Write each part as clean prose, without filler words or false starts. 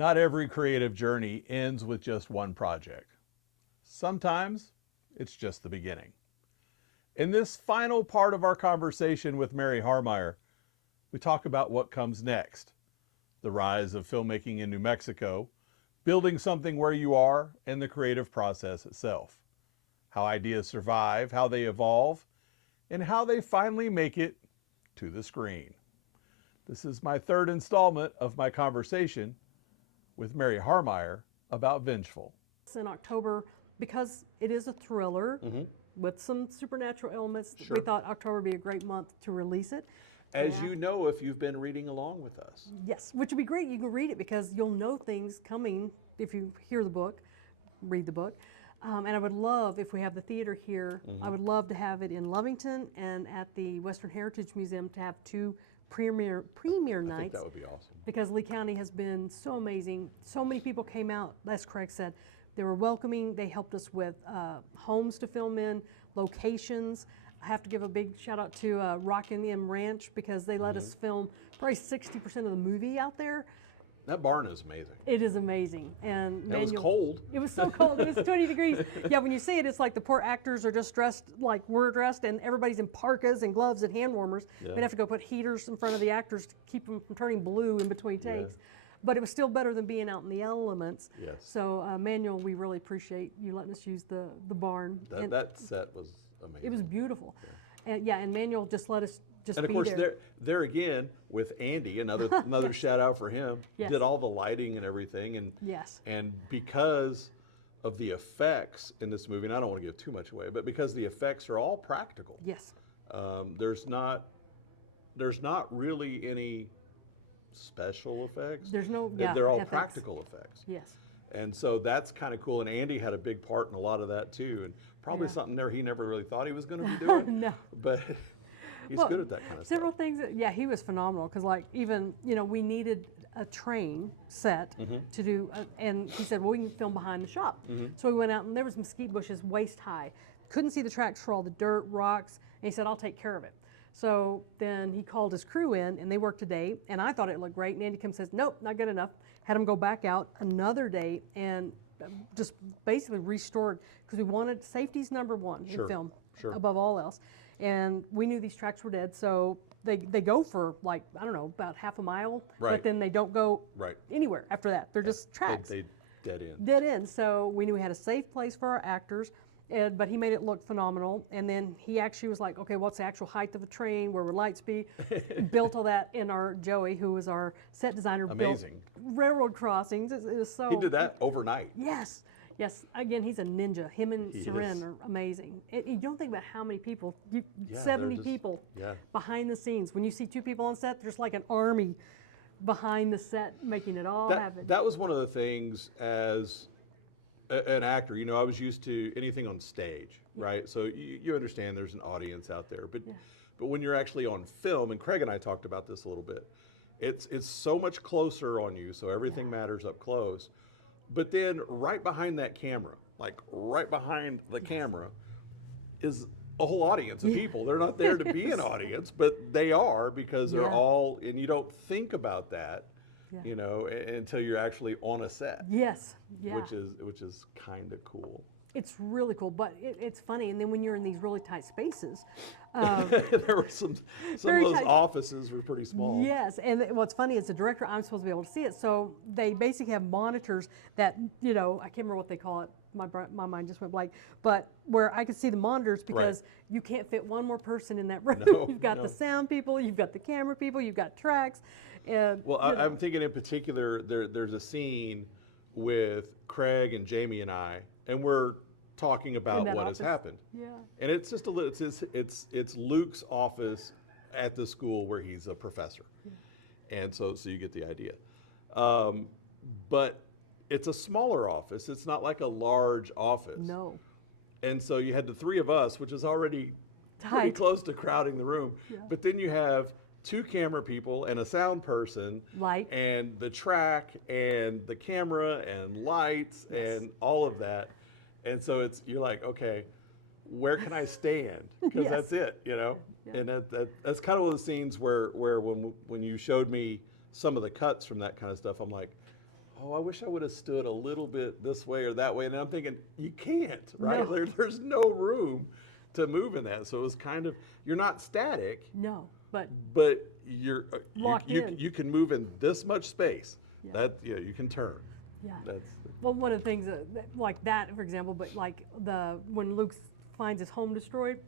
Not every creative journey ends with just one project. Sometimes it's just the beginning. In this final part of our conversation with Mary Haarmeyer, we talk about what comes next, the rise of filmmaking in New Mexico, building something where you are, and the creative process itself, how ideas survive, how they evolve, and how they finally make it to the screen. This is my third installment of my conversation with Mary Haarmeyer about Vengeful. In October, because it is a thriller with some supernatural elements, Sure. we thought October would be a great month to release it. As you know, if you've been reading along with us. Yes, which would be great. You can read it because you'll know things coming if you hear the book, read the book. And I would love, if we have the theater here, I would love to have it in Lovington and at the Western Heritage Museum to have two premiere nights. I think that would be awesome. Because Lee County has been so amazing. So many people came out, as Craig said. They were welcoming. They helped us with homes to film in, locations. I have to give a big shout out to Rockin' M Ranch because they let us film probably 60% of the movie out there. That barn is amazing. It is amazing. And It was cold. It was so cold. It was 20 degrees. Yeah, when you see it, it's like the poor actors are just dressed like we're dressed, and everybody's in parkas and gloves and hand warmers. Yeah. We'd have to go put heaters in front of the actors to keep them from turning blue in between takes. But it was still better than being out in the elements. Yes. So, Manuel, we really appreciate you letting us use the barn. That set was amazing. It was beautiful. And and Manuel just let us just And of be course, there. there again with Andy, another shout out for him. Yes. Did all the lighting and everything, and Yes. and because of the effects in this movie, and I don't want to give too much away, but because the effects are all practical. Yes. There's not really any special effects. There's no, They're all effects. practical effects. Yes. And so that's kind of cool. And Andy had a big part in a lot of that too, and probably Yeah. something there he never really thought he was going to be doing. No. But he's Well, good at that kind of several stuff. things. Yeah, he was phenomenal because, like, even we needed a train set to do, and he said, "Well, we can film behind the shop." So we went out, and there was mesquite bushes waist high. Couldn't see the tracks for all the dirt, rocks, and he said, "I'll take care of it." So then he called his crew in, and they worked a day, and I thought it looked great. And Andy comes and says, "Nope, not good enough." Had him go back out another day and just basically restored because we wanted safety's number one Sure, in film sure. above all else. And we knew these tracks were dead, so they go for like, I don't know, about half a mile, Right. but then they don't go Right. anywhere after that. They're just tracks. They dead end. Dead end. So we knew we had a safe place for our actors, but he made it look phenomenal. And then he actually was like, okay, what's the actual height of the train? Where would lights be? Built all that in our Joey, who was our set designer, Amazing. built railroad crossings. It was so. He did that overnight. Yes. Yes, again, he's a ninja. Him and He Seren is. are amazing. You don't think about how many people, Yeah, 70 they're just- people yeah. behind the scenes. When you see two people on set, there's like an army behind the set making it all happen. That was one of the things as an actor, I was used to anything on stage, right? So you understand there's an audience out there, but when you're actually on film, and Craig and I talked about this a little bit, it's so much closer on you, so everything matters up close. But then right behind that camera, like right behind the camera, is a whole audience of people. They're not there to be an audience, but they are because they're Yeah. all, and you don't think about that, Yeah. until you're actually on a set, Yes, yeah. which is kind of cool. It's really cool, but it's funny. And then when you're in these really tight spaces, There were some Very of those tight. offices were pretty small. yes. And what's funny is the director, I'm supposed to be able to see it. So they basically have monitors that, I can't remember what they call it. My mind just went blank. But where I could see the monitors because you can't fit one more person in that room. No, You've got no. the sound people, you've got the camera people, you've got tracks. And, Well, I'm thinking in particular, there's a scene with Craig and Jamie and I, and we're talking about that what has office. happened. Yeah. And it's just a little, it's Luke's office at the school where he's a professor. And so you get the idea. But it's a smaller office. It's not like a large office. No. And so you had the three of us, which is already pretty Tight. close to crowding the room. But then you have two camera people and a sound person, Light. and the track and the camera and lights and all of that. And so you're like, okay, where can I stand? Because Yes. that's it, And that's kind of one of the scenes where when you showed me some of the cuts from that kind of stuff, I'm like, oh, I wish I would have stood a little bit this way or that way. And I'm thinking, you can't, right? No. There's no room to move in that. So it was kind of, you're not static, No, but you're locked in. you can move in this much space. Yeah. That you can turn. yeah. That's Well, one of the things like that, for example, but like when Luke finds his home destroyed,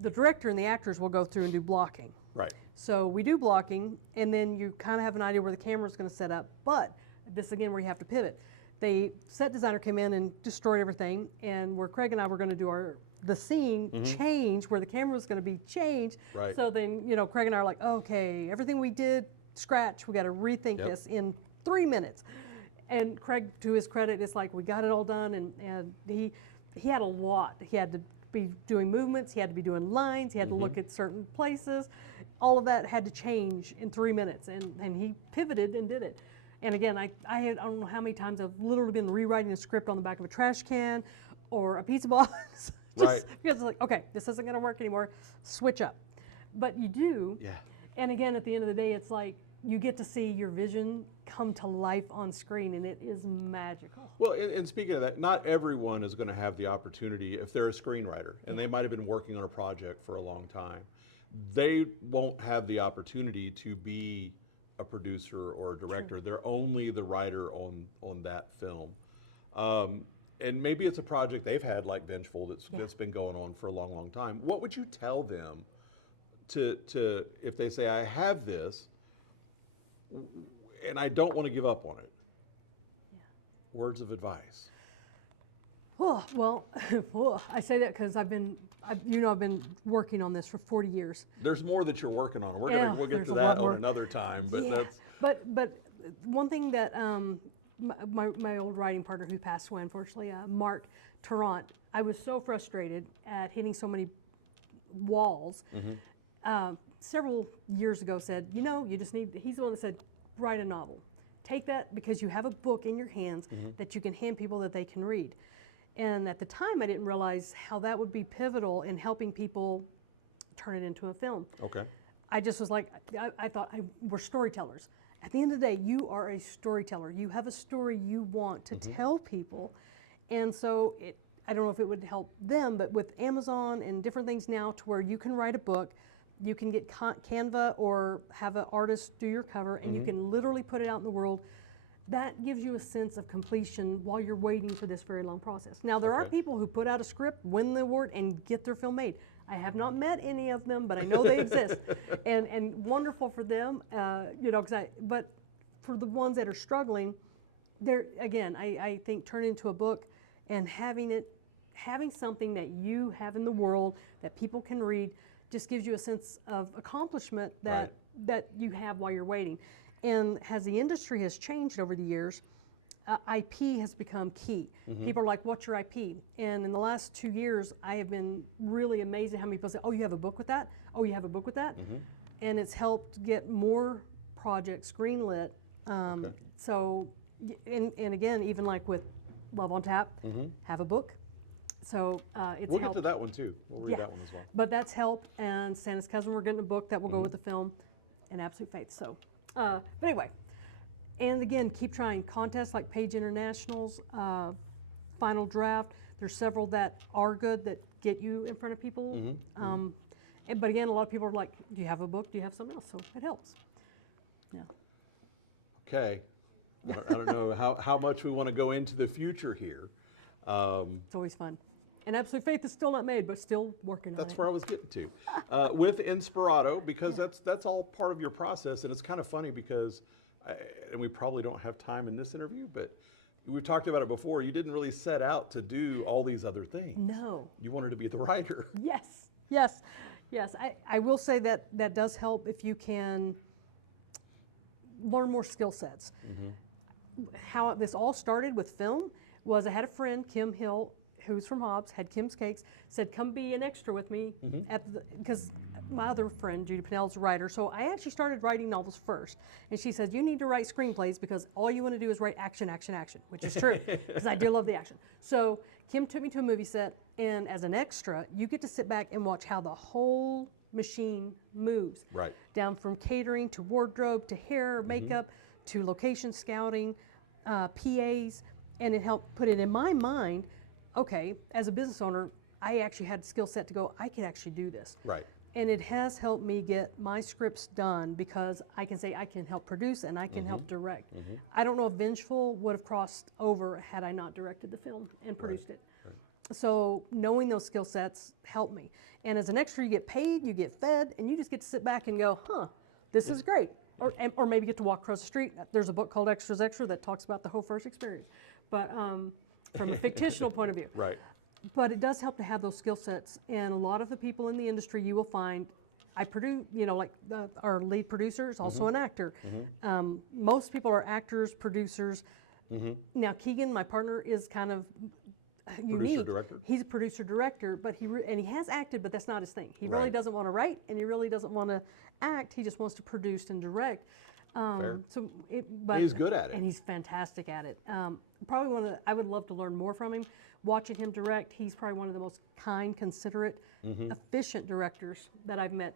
the director and the actors will go through and do blocking. right. So we do blocking, and then you kind of have an idea where the camera's going to set up. But this again, where you have to pivot. The set designer came in and destroyed everything, and where Craig and I were going to do the scene change where the camera was going to be changed. Right. So then Craig and I are like, okay, everything we did scratch, we got to rethink this in 3 minutes. And Craig, to his credit, it's like we got it all done, and he had a lot. He had to be doing movements, he had to be doing lines, he had to look at certain places. All of that had to change in 3 minutes, and he pivoted and did it. And again, I don't know how many times I've literally been rewriting a script on the back of a trash can or a pizza box. Right. Because it's like, okay, this isn't going to work anymore, switch up. But you do. Yeah. And again, at the end of the day, it's like you get to see your vision come to life on screen, and it is magical. Well, and speaking of that, not everyone is going to have the opportunity if they're a screenwriter and they might have been working on a project for a long time. They won't have the opportunity to be a producer or a director. Sure. They're only the writer on that film. And maybe it's a project they've had like Vengeful that's been going on for a long, long time. What would you tell them to if they say, I have this and I don't want to give up on it? Yeah. Words of advice. Oh, well, I say that because I've been working on this for 40 years. There's more that you're working on. We'll get there's to a that lot on more. another time. But Yeah. that's But one thing that my old writing partner who passed away, unfortunately, Mark Tarrant, I was so frustrated at hitting so many walls. Several years ago said, you just need, he's the one that said, write a novel. Take that because you have a book in your hands that you can hand people that they can read. And at the time, I didn't realize how that would be pivotal in helping people turn it into a film. okay. I just was like, I thought we're storytellers. At the end of the day, you are a storyteller. You have a story you want to tell people. And so I don't know if it would help them, but with Amazon and different things now to where you can write a book, you can get Canva or have an artist do your cover, and you can literally put it out in the world. That gives you a sense of completion while you're waiting for this very long process. Now, there are people who put out a script, win the award, and get their film made. I have not met any of them, but I know they exist, and wonderful for them. But for the ones that are struggling, I think turning into a book and having something that you have in the world that people can read just gives you a sense of accomplishment that you have while you're waiting. And as the industry has changed over the years, IP has become key. People are like, what's your IP? And in the last 2 years, I have been really amazed at how many people say, oh, you have a book with that? Oh, you have a book with that? And it's helped get more projects greenlit. So, and again, even like with Love on Tap, have a book. So it's We'll helped. get to that one too. We'll read that one as well. But that's helped, and Santa's Cousin, we're getting a book that will go with the film, and Absolute Faith. So, but anyway, and again, keep trying contests like Page Internationals, Final Draft. There's several that are good that get you in front of people. But again, a lot of people are like, do you have a book? Do you have something else? So it helps. Yeah. Okay. I don't know how much we want to go into the future here. It's always fun. And Absolute Faith is still not made, but still working on it. That's where I was getting to. With Inspirato, because that's all part of your process, and it's kind of funny because, and we probably don't have time in this interview, but we've talked about it before, you didn't really set out to do all these other things. No. You wanted to be the writer. Yes. I will say that does help if you can learn more skill sets. How this all started with film was I had a friend, Kim Hill, who's from Hobbs, had Kim's Cakes, said, come be an extra with me, because my other friend, Judy Pinnell's a writer, so I actually started writing novels first. And she said, you need to write screenplays because all you want to do is write action, action, action, which is true, because I do love the action. So Kim took me to a movie set, and as an extra, you get to sit back and watch how the whole machine moves. Right. Down from catering to wardrobe to hair, makeup, to location scouting, PAs, and it helped put it in my mind, okay, as a business owner, I actually had skill set to go, I could actually do this. Right. And it has helped me get my scripts done because I can say I can help produce and I can help direct. I don't know if Vengeful would have crossed over had I not directed the film and produced it. So knowing those skill sets helped me. And as an extra, you get paid, you get fed, and you just get to sit back and go, huh, this is great. Or maybe get to walk across the street. There's a book called Extras Extra that talks about the whole first experience, but from a fictional point of view. Right. But it does help to have those skill sets. And a lot of the people in the industry you will find, I produce, like our lead producer is also an actor. Most people are actors, producers. Now Keegan, my partner, is kind of unique. Producer-director? He's a producer-director, but he has acted, but that's not his thing. He really Right. doesn't want to write, and he really doesn't want to act. He just wants to produce and direct. Fair. But He's good at it. and he's fantastic at it. Probably I would love to learn more from him. Watching him direct, he's probably one of the most kind, considerate, efficient directors that I've met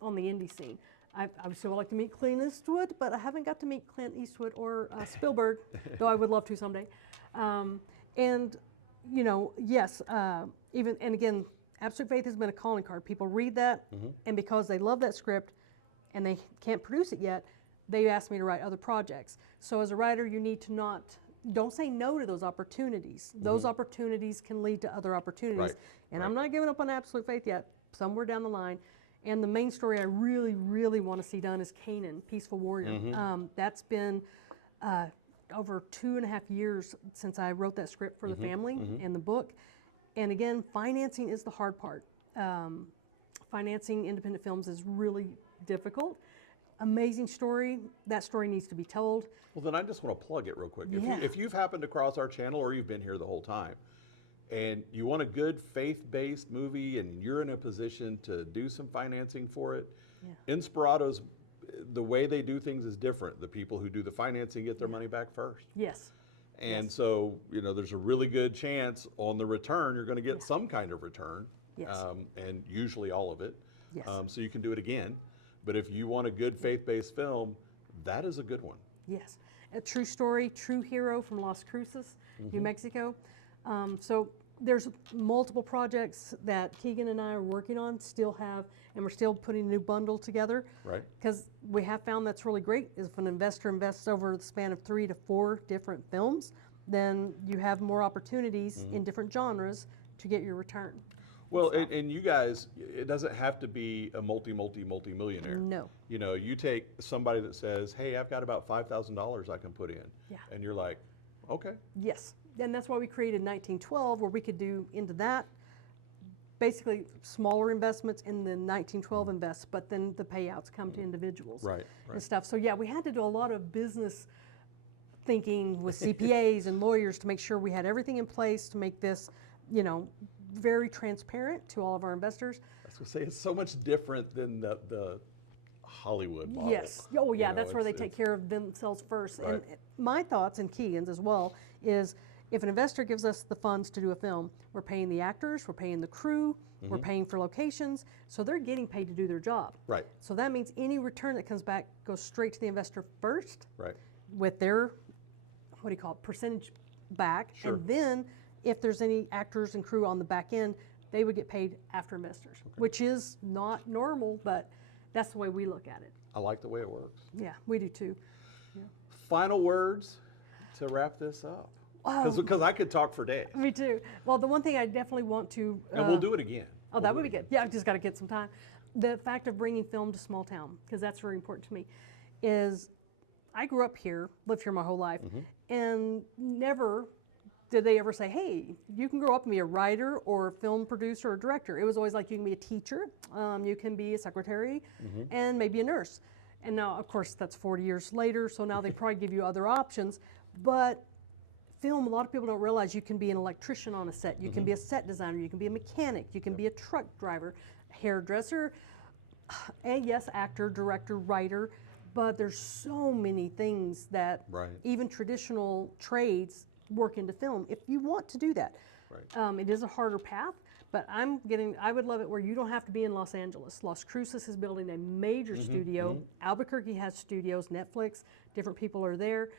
on the indie scene. I would still like to meet Clint Eastwood, but I haven't got to meet Clint Eastwood or Spielberg, though I would love to someday. And yes, and again, Absolute Faith has been a calling card. People read that, and because they love that script and they can't produce it yet, they ask me to write other projects. So as a writer, you need to don't say no to those opportunities. Those opportunities can lead to other opportunities. Right. And I'm not giving up on Absolute Faith yet, somewhere down the line. And the main story I really, really want to see done is Kanan, Peaceful Warrior. That's been over 2.5 years since I wrote that script for the family and the book. And again, financing is the hard part. Financing independent films is really difficult. Amazing story. That story needs to be told. Well, then I just want to plug it real quick. Yeah. If you've happened across our channel or you've been here the whole time and you want a good faith-based movie and you're in a position to do some financing for it, Inspirato's, the way they do things is different. The people who do the financing get their money back first. Yes. And so, there's a really good chance on the return, you're going to get some kind of return. Yes. And usually all of it. Yes. So you can do it again. But if you want a good faith-based film, that is a good one. Yes. A true story, true hero from Las Cruces, New Mexico. So there's multiple projects that Keegan and I are working on, and we're still putting a new bundle together. Right. Because we have found that's really great, is if an investor invests over the span of 3 to 4 different films, then you have more opportunities in different genres to get your return. Well, and you guys, it doesn't have to be a multi-millionaire. No. You take somebody that says, hey, I've got about $5,000 I can put in. Yeah. And you're like, okay. Yes. And that's why we created 1912, where we could do into that, basically smaller investments in the 1912 invests, but then the payouts come to individuals. Right. And stuff. So yeah, we had to do a lot of business thinking with CPAs and lawyers to make sure we had everything in place to make this, very transparent to all of our investors. I was going to say, it's so much different than the Hollywood model. Yes. Oh, yeah, that's where they take care of themselves first. Right. And my thoughts, and Keegan's as well, is if an investor gives us the funds to do a film, we're paying the actors, we're paying the crew, we're paying for locations, so they're getting paid to do their job. Right. So that means any return that comes back goes straight to the investor first, Right. with their, percentage back, Sure. and then if there's any actors and crew on the back end, they would get paid after investors, which is not normal, but that's the way we look at it. I like the way it works. Yeah, we do too. Final words to wrap this up. Because I could talk for days. Me too. Well, the one thing I definitely want to... And we'll do it again. Oh, that would be good. Yeah, I just got to get some time. The fact of bringing film to small town, because that's very important to me, is I grew up here, lived here my whole life, and never did they ever say, hey, you can grow up and be a writer or a film producer or director. It was always like, you can be a teacher, you can be a secretary, and maybe a nurse. And now, of course, that's 40 years later, so now they probably give you other options. But film, a lot of people don't realize you can be an electrician on a set, you can be a set designer, you can be a mechanic, you can be a truck driver, hairdresser, and yes, actor, director, writer. But there's so many things that even traditional trades work into film if you want to do that. It is a harder path, But I would love it where you don't have to be in Los Angeles. Las Cruces is building a major studio. Albuquerque has studios, Netflix, different people are there.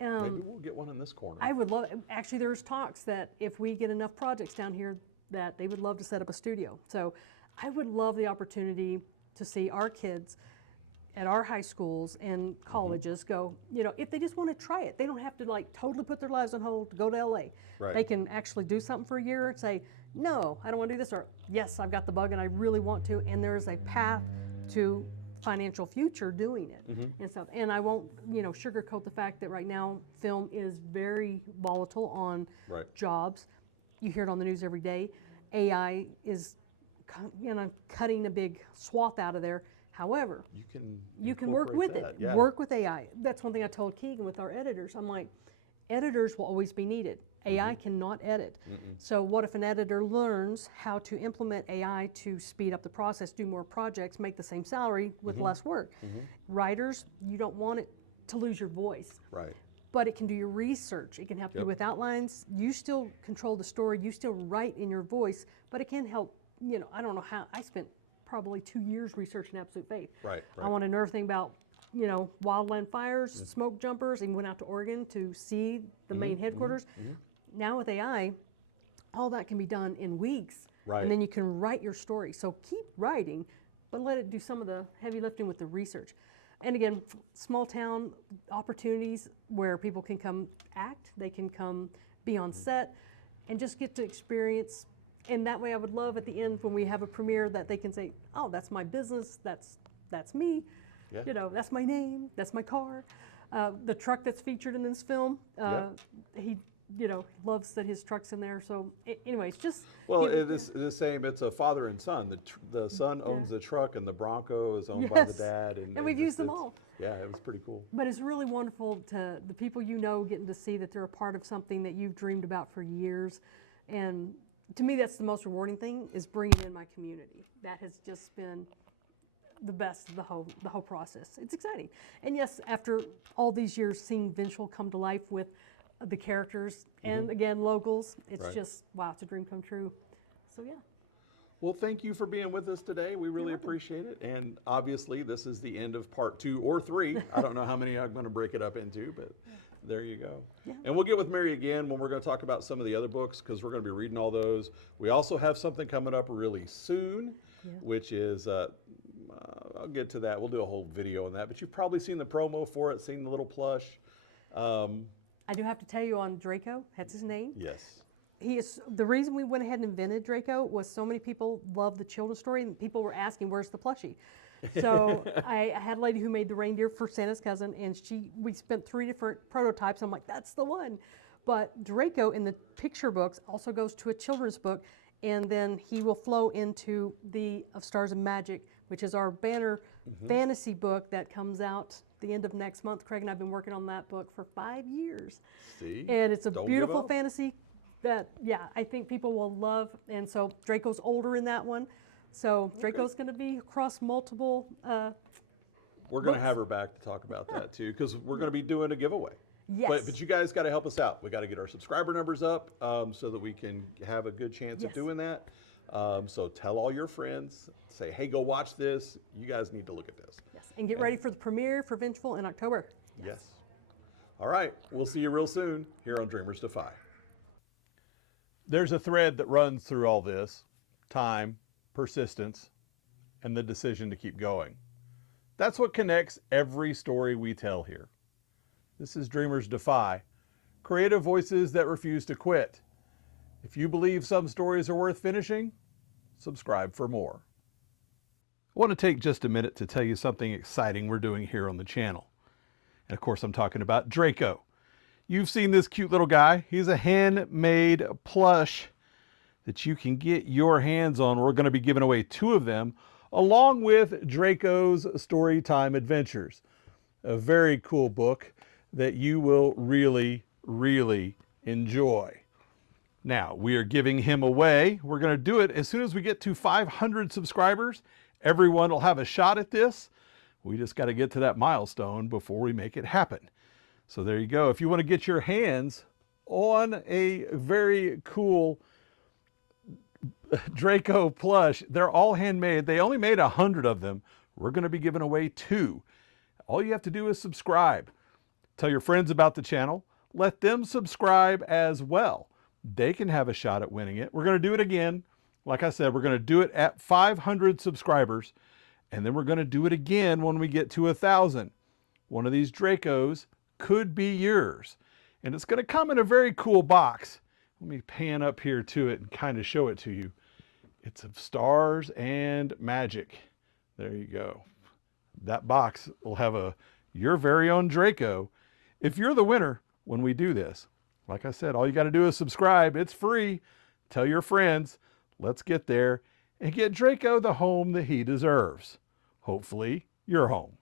Maybe we'll get one in this corner. I would love, actually there's talks that if we get enough projects down here that they would love to set up a studio. So I would love the opportunity to see our kids at our high schools and colleges go, you know, if they just want to try it, they don't have to like totally put their lives on hold to go to LA. Right. They can actually do something for a year and say, no, I don't want to do this, or yes, I've got the bug and I really want to, and there's a path to financial future doing it and stuff. And I won't, you know, sugarcoat the fact that right now film is very volatile on jobs. You hear it on the news every day. AI is, you know, cutting a big swath out of there. However, you can work with it. Yeah. Work with AI. That's one thing I told Keegan with our editors. I'm like, editors will always be needed. AI cannot edit. So what if an editor learns how to implement AI to speed up the process, do more projects, make the same salary with less work? Writers, you don't want it to lose your voice. Right. But it can do your research. It can help you with outlines. You still control the story. You still write in your voice, but it can help, you know, I don't know how, I spent probably 2 years researching Absolute Faith. Right. I want to know everything about, you know, wildland fires, smoke jumpers, and went out to Oregon to see the main headquarters. Now with AI, all that can be done in weeks. Right. And then you can write your story. So keep writing, but let it do some of the heavy lifting with the research. And again, small town opportunities where people can come act, they can come be on set, and just get to experience. And that way I would love at the end when we have a premiere that they can say, oh, that's my business, that's me, you know, that's my name, that's my car. The truck that's featured in this film, he, you know, loves that his truck's in there. So anyways, just. Well, it is the same. It's a father and son. The son owns the truck and the Bronco is owned by the dad. And we've used them all. Yeah, it was pretty cool. But it's really wonderful to the people you know getting to see that they're a part of something that you've dreamed about for years. And to me, that's the most rewarding thing, is bringing in my community. That has just been the best of the whole process. It's exciting. And yes, after all these years, seeing Vengeful come to life with the characters and again locals, it's just, wow, it's a dream come true. So yeah. Well, thank you for being with us today. We really appreciate it. And obviously, this is the end of part 2 or 3. I don't know how many I'm going to break it up into, but there you go. Yeah. And we'll get with Mary again when we're going to talk about some of the other books, because we're going to be reading all those. We also have something coming up really soon, which is, I'll get to that. We'll do a whole video on that. But you've probably seen the promo for it, seen the little plush. I do have to tell you on Draco, that's his name. Yes. He is, the reason we went ahead and invented Draco was so many people love the children's story, and people were asking, where's the plushie? So I had a lady who made the reindeer for Santa's cousin, and we spent 3 different prototypes. I'm like, that's the one. But Draco in the picture books also goes to a children's book, and then he will flow into the Of Stars and Magic, which is our banner fantasy book that comes out the end of next month. Craig and I have been working on that book for 5 years. See? And it's a beautiful fantasy that, yeah, I think people will love. And so Draco's older in that one. So Draco's going to be across multiple We're going to have her back to talk about that too, because we're going to be doing a giveaway. Yes. But you guys got to help us out. We got to get our subscriber numbers up so that we can have a good chance of doing that. So tell all your friends, say, hey, go watch this. You guys need to look at this. Yes. And get ready for the premiere for Vengeful in October. Yes. All right. We'll see you real soon here on Dreamers Defy. There's a thread that runs through all this: time, persistence, and the decision to keep going. That's what connects every story we tell here. This is Dreamers Defy, creative voices that refuse to quit. If you believe some stories are worth finishing, subscribe for more. I want to take just a minute to tell you something exciting we're doing here on the channel. And of course, I'm talking about Draco. You've seen this cute little guy. He's a handmade plush that you can get your hands on. We're going to be giving away 2 of them, along with Draco's Storytime Adventures. A very cool book that you will really, really enjoy. Now, we are giving him away. We're going to do it as soon as we get to 500 subscribers. Everyone will have a shot at this. We just got to get to that milestone before we make it happen. So there you go. If you want to get your hands on a very cool Draco plush. They're all handmade. They only made 100 of them. We're going to be giving away 2. All you have to do is subscribe. Tell your friends about the channel. Let them subscribe as well. They can have a shot at winning it. We're going to do it again. Like I said, we're going to do it at 500 subscribers, and then we're going to do it again when we get to 1,000. One of these Dracos could be yours, and it's going to come in a very cool box. Let me pan up here to it and kind of show it to you. It's of stars and magic. There you go. That box will have your very own Draco if you're the winner when we do this. Like I said, all you got to do is subscribe. It's free. Tell your friends. Let's get there and get Draco the home that he deserves. Hopefully, your home.